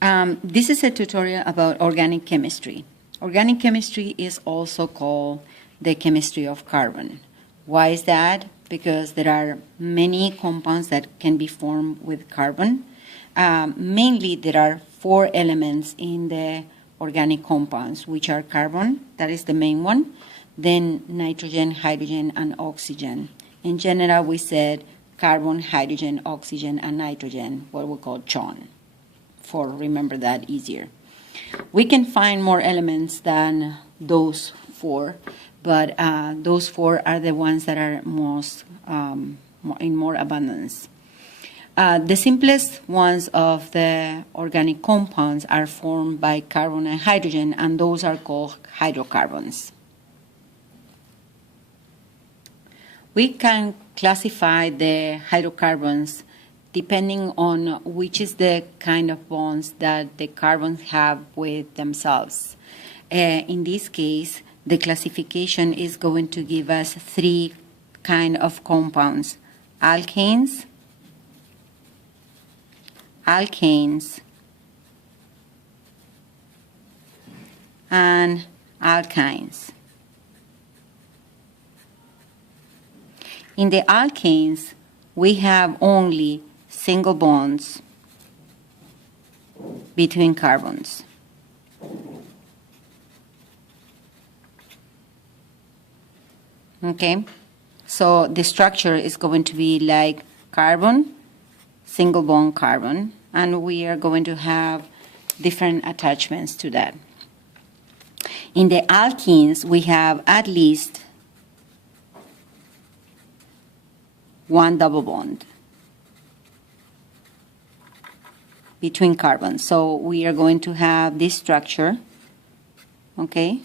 This is a tutorial about organic chemistry. Organic chemistry is also called the chemistry of carbon. Why is that? Because there are many compounds that can be formed with carbon. Mainly there are 4 elements in the organic compounds, which are carbon, that is the main one, then nitrogen, hydrogen, and oxygen. In general, we said carbon, hydrogen, oxygen, and nitrogen, what we call CHON, for remember that easier. We can find more elements than those 4, but those 4 are the ones that are most in more abundance. The simplest ones of the organic compounds are formed by carbon and hydrogen, and those are called hydrocarbons. We can classify the hydrocarbons depending on which is the kind of bonds that the carbons have with themselves. In this case, the classification is going to give us 3 kind of compounds: alkanes, alkanes, and alkynes. In the alkanes, we have only single bonds between carbons. Okay, so the structure is going to be like carbon, single bond carbon, and we are going to have different attachments to that. In the alkenes, we have at least 1 double bond between carbons. So we are going to have this structure, okay?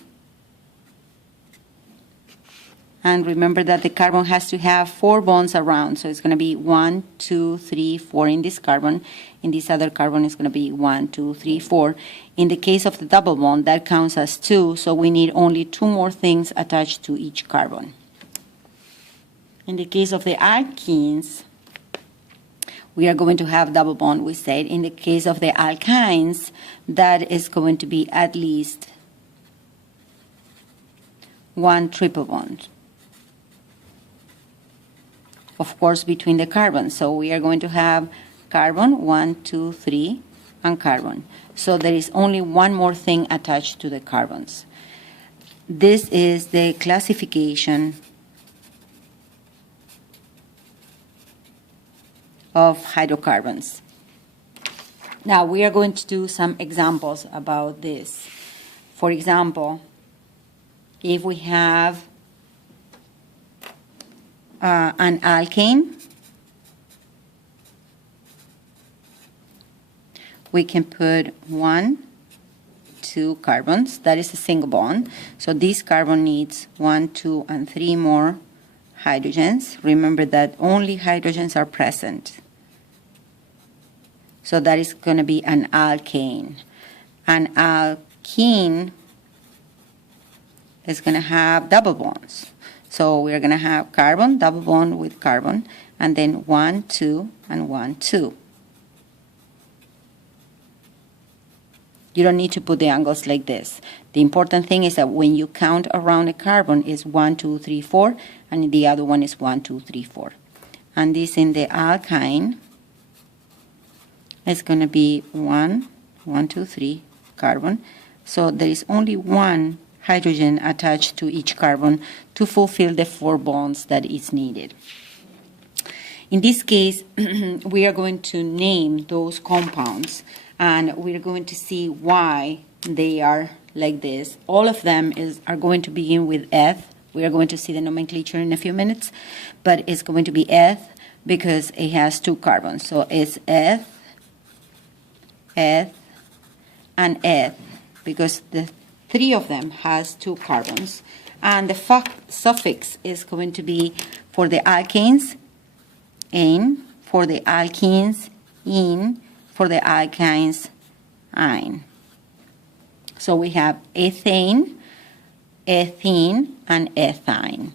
And remember that the carbon has to have 4 bonds around, so it's going to be 1, 2, 3, 4 in this carbon. In this other carbon, it's going to be 1, 2, 3, 4. In the case of the double bond, that counts as 2, so we need only 2 more things attached to each carbon. In the case of the alkenes, we are going to have double bond, we said. In the case of the alkynes, that is going to be at least 1 triple bond. Of course, between the carbons. So we are going to have carbon, 1, 2, 3, and carbon. So there is only 1 more thing attached to the carbons. This is the classification of hydrocarbons. Now we are going to do some examples about this. For example, if we have an alkane, we can put 1, 2 carbons. That is a single bond. So this carbon needs 1, 2, and 3 more hydrogens. Remember that only hydrogens are present. So that is going to be an alkane. An alkene is going to have double bonds. So we're going to have carbon, double bond with carbon, and then 1, 2, and 1, 2. You don't need to put the angles like this. The important thing is that when you count around a carbon is 1, 2, 3, 4, and the other one is 1, 2, 3, 4. And this in the alkyne is going to be 1, 1, 2, 3, carbon. So there is only 1 hydrogen attached to each carbon to fulfill the 4 bonds that is needed. In this case, we are going to name those compounds, and we are going to see why they are like this. All of them are going to begin with eth. We are going to see the nomenclature in a few minutes, but it's going to be eth because it has 2 carbons. So it's eth, eth, and eth, because the 3 of them has 2 carbons. And the suffix is going to be for the alkanes, ane, for the alkenes, ene, for the alkynes, ine. So we have ethane, ethene, and ethine.